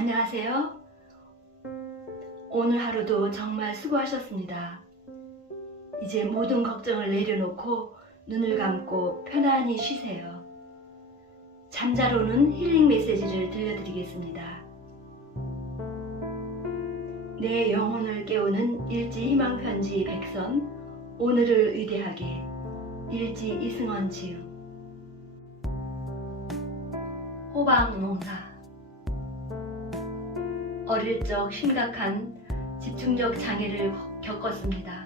안녕하세요. 오늘 하루도 정말 수고하셨습니다. 이제 모든 걱정을 내려놓고 눈을 감고 편안히 쉬세요. 잠자로는 힐링 메시지를 들려드리겠습니다. 내 영혼을 깨우는 일지 희망 편지 백선, 오늘을 위대하게, 일지 이승원 지음. 호박 농사. 어릴 적 심각한 집중력 장애를 겪었습니다.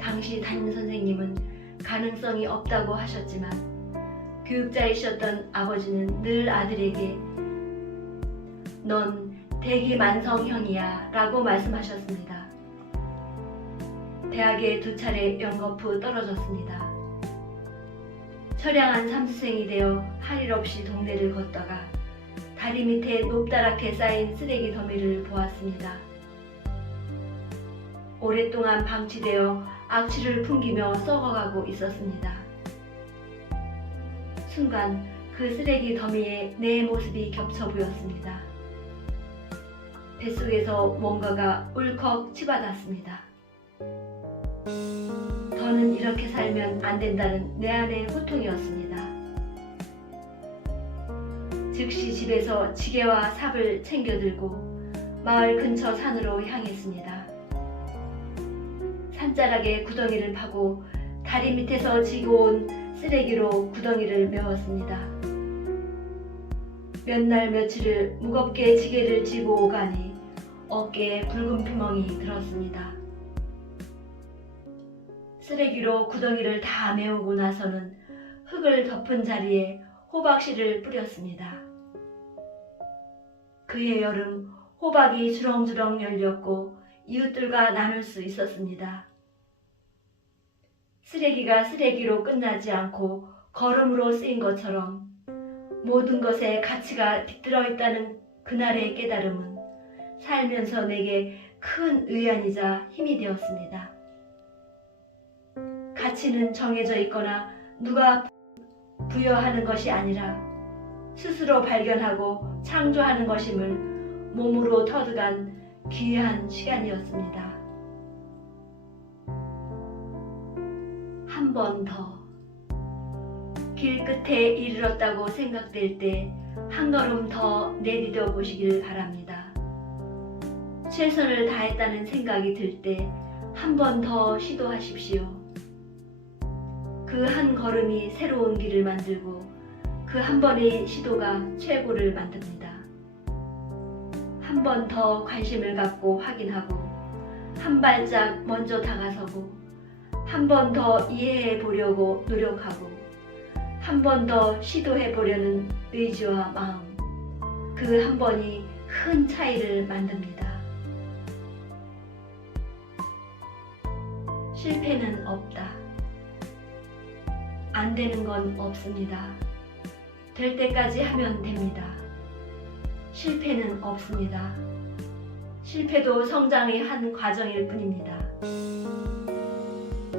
당시 담임선생님은 가능성이 없다고 하셨지만 교육자이셨던 아버지는 늘 아들에게 넌 대기만성형이야 라고 말씀하셨습니다. 대학에 2차례 연거푸 떨어졌습니다. 처량한 삼수생이 되어 할 일 없이 동네를 걷다가 다리 밑에 높다랗게 쌓인 쓰레기 더미를 보았습니다. 오랫동안 방치되어 악취를 풍기며 썩어가고 있었습니다. 순간 그 쓰레기 더미에 내 모습이 겹쳐 보였습니다. 뱃속에서 뭔가가 울컥 치받았습니다. 더는 이렇게 살면 안 된다는 내 안의 고통이었습니다. 즉시 집에서 지게와 삽을 챙겨들고 마을 근처 산으로 향했습니다. 산자락에 구덩이를 파고 다리 밑에서 지고 온 쓰레기로 구덩이를 메웠습니다. 몇 날 며칠을 무겁게 지게를 지고 오가니 어깨에 붉은 피멍이 들었습니다. 쓰레기로 구덩이를 다 메우고 나서는 흙을 덮은 자리에 호박씨를 뿌렸습니다. 그해 여름 호박이 주렁주렁 열렸고 이웃들과 나눌 수 있었습니다. 쓰레기가 쓰레기로 끝나지 않고 거름으로 쓰인 것처럼 모든 것에 가치가 깃들어 있다는 그날의 깨달음은 살면서 내게 큰 의안이자 힘이 되었습니다. 가치는 정해져 있거나 누가 부여하는 것이 아니라 스스로 발견하고 창조하는 것임을 몸으로 터득한 귀한 시간이었습니다. 한 번 더. 길 끝에 이르렀다고 생각될 때 한 걸음 더 내디뎌 보시길 바랍니다. 최선을 다했다는 생각이 들 때 한 번 더 시도하십시오. 그 한 걸음이 새로운 길을 만들고 그 한 번의 시도가 최고를 만듭니다. 한 번 더 관심을 갖고 확인하고 한 발짝 먼저 다가서고 한 번 더 이해해 보려고 노력하고 한 번 더 시도해 보려는 의지와 마음, 그 한 번이 큰 차이를 만듭니다. 실패는 없다. 안 되는 건 없습니다. 될 때까지 하면 됩니다. 실패는 없습니다. 실패도 성장의 한 과정일 뿐입니다.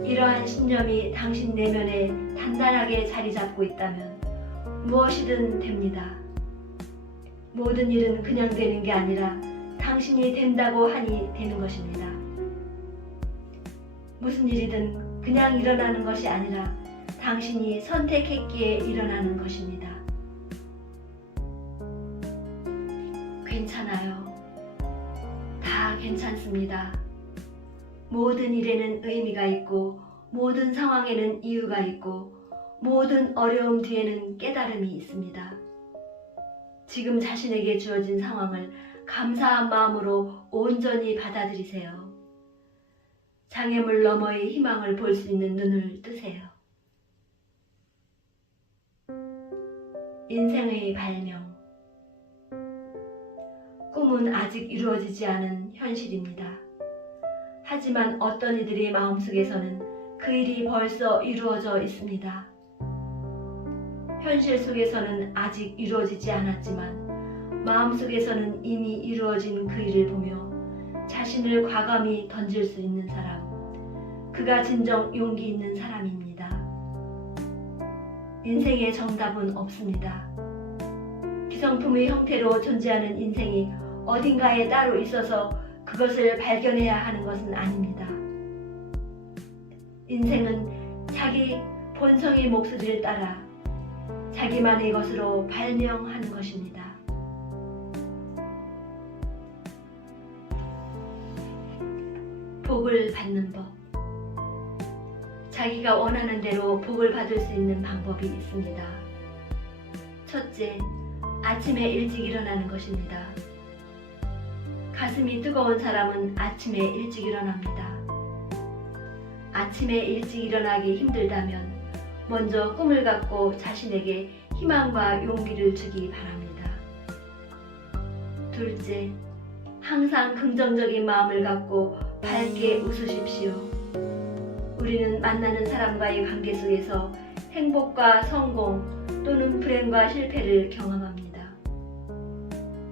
이러한 신념이 당신 내면에 단단하게 자리 잡고 있다면 무엇이든 됩니다. 모든 일은 그냥 되는 게 아니라 당신이 된다고 하니 되는 것입니다. 무슨 일이든 그냥 일어나는 것이 아니라 당신이 선택했기에 일어나는 것입니다. 괜찮아요. 다 괜찮습니다. 모든 일에는 의미가 있고 모든 상황에는 이유가 있고 모든 어려움 뒤에는 깨달음이 있습니다. 지금 자신에게 주어진 상황을 감사한 마음으로 온전히 받아들이세요. 장애물 너머의 희망을 볼 수 있는 눈을 뜨세요. 인생의 발명. 꿈은 아직 이루어지지 않은 현실입니다. 하지만 어떤 이들의 마음속에서는 그 일이 벌써 이루어져 있습니다. 현실 속에서는 아직 이루어지지 않았지만 마음속에서는 이미 이루어진 그 일을 보며 자신을 과감히 던질 수 있는 사람, 그가 진정 용기 있는 사람입니다. 인생의 정답은 없습니다. 기성품의 형태로 존재하는 인생이 어딘가에 따로 있어서 그것을 발견해야 하는 것은 아닙니다. 인생은 자기 본성의 목소리를 따라 자기만의 것으로 발명하는 것입니다. 복을 받는 법. 자기가 원하는 대로 복을 받을 수 있는 방법이 있습니다. 첫째, 아침에 일찍 일어나는 것입니다. 가슴이 뜨거운 사람은 아침에 일찍 일어납니다. 아침에 일찍 일어나기 힘들다면 먼저 꿈을 갖고 자신에게 희망과 용기를 주기 바랍니다. 둘째, 항상 긍정적인 마음을 갖고 밝게 웃으십시오. 우리는 만나는 사람과의 관계 속에서 행복과 성공 또는 불행과 실패를 경험합니다.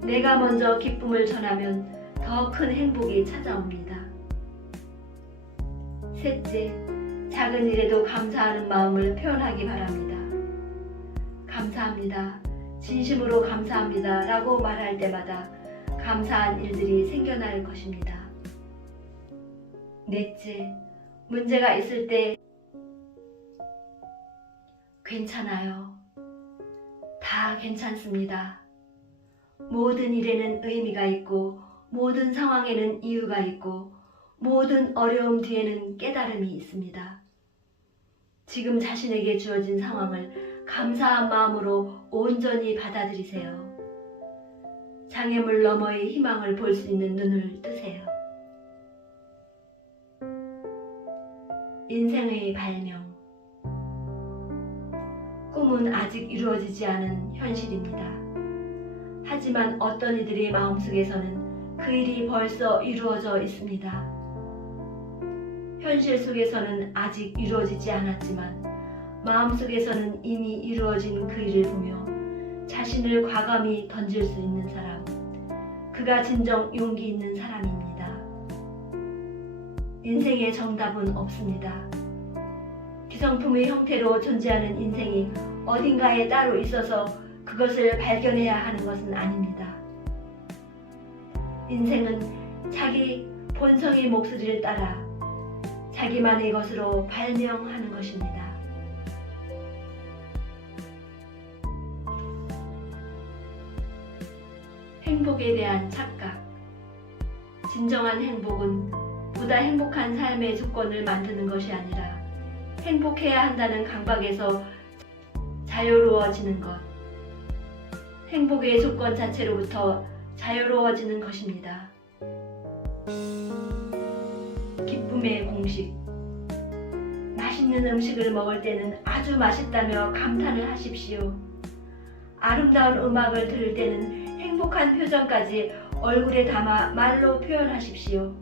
내가 먼저 기쁨을 전하면 더 큰 행복이 찾아옵니다. 셋째, 작은 일에도 감사하는 마음을 표현하기 바랍니다. 감사합니다. 진심으로 감사합니다. 라고 말할 때마다 감사한 일들이 생겨날 것입니다. 넷째, 문제가 있을 때 괜찮아요. 다 괜찮습니다. 모든 일에는 의미가 있고 모든 상황에는 이유가 있고 모든 어려움 뒤에는 깨달음이 있습니다. 지금 자신에게 주어진 상황을 감사한 마음으로 온전히 받아들이세요. 장애물 너머의 희망을 볼 수 있는 눈을 뜨세요. 인생의 발명. 꿈은 아직 이루어지지 않은 현실입니다. 하지만 어떤 이들의 마음속에서는 그 일이 벌써 이루어져 있습니다. 현실 속에서는 아직 이루어지지 않았지만 마음속에서는 이미 이루어진 그 일을 보며 자신을 과감히 던질 수 있는 사람, 그가 진정 용기 있는 사람입니다. 인생의 정답은 없습니다. 기성품의 형태로 존재하는 인생이 어딘가에 따로 있어서 그것을 발견해야 하는 것은 아닙니다. 인생은 자기 본성의 목소리를 따라 자기만의 것으로 발명하는 것입니다. 행복에 대한 착각. 진정한 행복은 보다 행복한 삶의 조건을 만드는 것이 아니라 행복해야 한다는 강박에서 자유로워지는 것. 행복의 조건 자체로부터 자유로워지는 것입니다. 기쁨의 공식. 맛있는 음식을 먹을 때는 아주 맛있다며 감탄을 하십시오. 아름다운 음악을 들을 때는 행복한 표정까지 얼굴에 담아 말로 표현하십시오.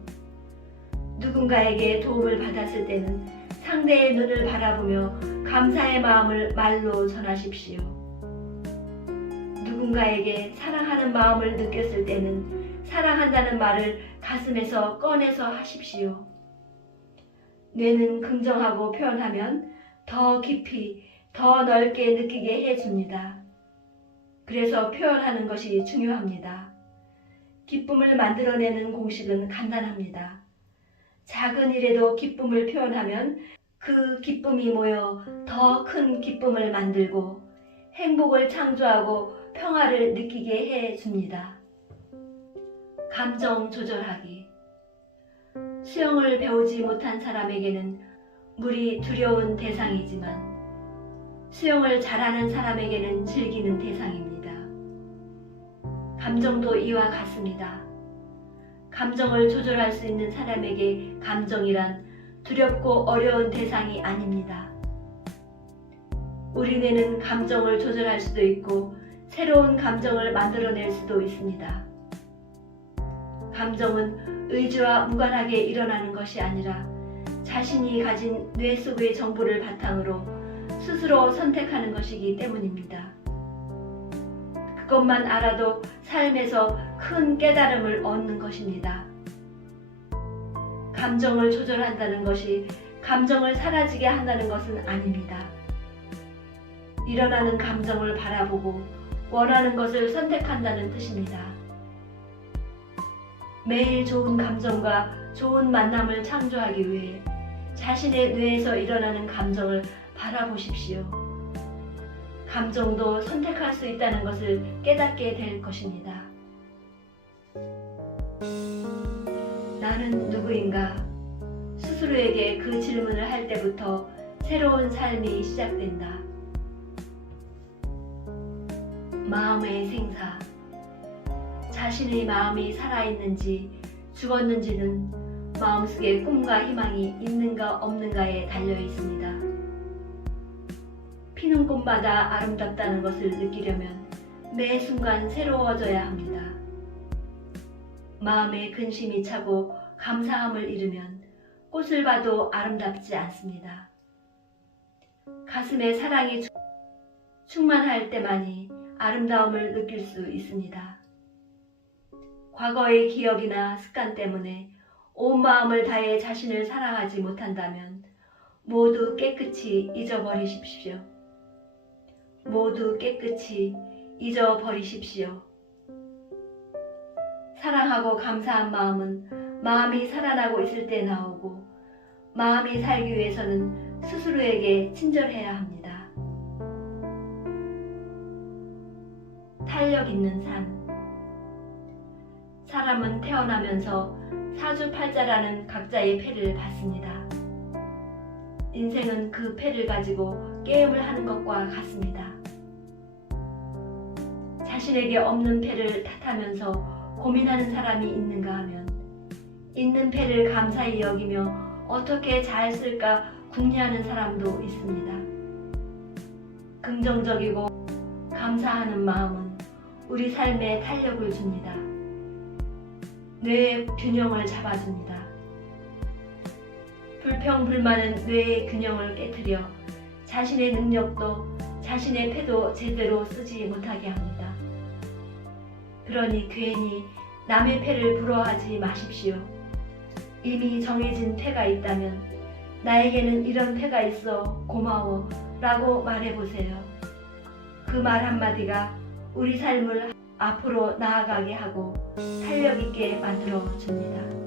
누군가에게 도움을 받았을 때는 상대의 눈을 바라보며 감사의 마음을 말로 전하십시오. 누군가에게 사랑하는 마음을 느꼈을 때는 사랑한다는 말을 가슴에서 꺼내서 하십시오. 뇌는 긍정하고 표현하면 더 깊이, 더 넓게 느끼게 해줍니다. 그래서 표현하는 것이 중요합니다. 기쁨을 만들어내는 공식은 간단합니다. 작은 일에도 기쁨을 표현하면 그 기쁨이 모여 더 큰 기쁨을 만들고 행복을 창조하고 평화를 느끼게 해줍니다. 감정 조절하기. 수영을 배우지 못한 사람에게는 물이 두려운 대상이지만 수영을 잘하는 사람에게는 즐기는 대상입니다. 감정도 이와 같습니다. 감정을 조절할 수 있는 사람에게 감정이란 두렵고 어려운 대상이 아닙니다. 우리 뇌는 감정을 조절할 수도 있고 새로운 감정을 만들어낼 수도 있습니다. 감정은 의지와 무관하게 일어나는 것이 아니라 자신이 가진 뇌 속의 정보를 바탕으로 스스로 선택하는 것이기 때문입니다. 그것만 알아도 삶에서 큰 깨달음을 얻는 것입니다. 감정을 조절한다는 것이 감정을 사라지게 한다는 것은 아닙니다. 일어나는 감정을 바라보고 원하는 것을 선택한다는 뜻입니다. 매일 좋은 감정과 좋은 만남을 창조하기 위해 자신의 뇌에서 일어나는 감정을 바라보십시오. 감정도 선택할 수 있다는 것을 깨닫게 될 것입니다. 나는 누구인가? 스스로에게 그 질문을 할 때부터 새로운 삶이 시작된다. 마음의 생사. 자신의 마음이 살아있는지 죽었는지는 마음속에 꿈과 희망이 있는가 없는가에 달려 있습니다. 피는 꽃마다 아름답다는 것을 느끼려면 매 순간 새로워져야 합니다. 마음에 근심이 차고 감사함을 잃으면 꽃을 봐도 아름답지 않습니다. 가슴에 사랑이 충만할 때만이 아름다움을 느낄 수 있습니다. 과거의 기억이나 습관 때문에 온 마음을 다해 자신을 사랑하지 못한다면 모두 깨끗이 잊어버리십시오. 모두 깨끗이 잊어버리십시오. 사랑하고 감사한 마음은 마음이 살아나고 있을 때 나오고, 마음이 살기 위해서는 스스로에게 친절해야 합니다. 탄력 있는 삶. 사람은 태어나면서 사주팔자라는 각자의 패를 받습니다. 인생은 그 패를 가지고 게임을 하는 것과 같습니다. 자신에게 없는 패를 탓하면서 고민하는 사람이 있는가 하면, 있는 패를 감사히 여기며 어떻게 잘 쓸까 궁리하는 사람도 있습니다. 긍정적이고 감사하는 마음은 우리 삶에 탄력을 줍니다. 뇌의 균형을 잡아줍니다. 불평불만은 뇌의 균형을 깨트려 자신의 능력도 자신의 패도 제대로 쓰지 못하게 합니다. 그러니 괜히 남의 패를 부러워하지 마십시오. 이미 정해진 패가 있다면 나에게는 이런 패가 있어 고마워 라고 말해보세요. 그 말 한마디가 우리 삶을 앞으로 나아가게 하고 탄력 있게 만들어 줍니다.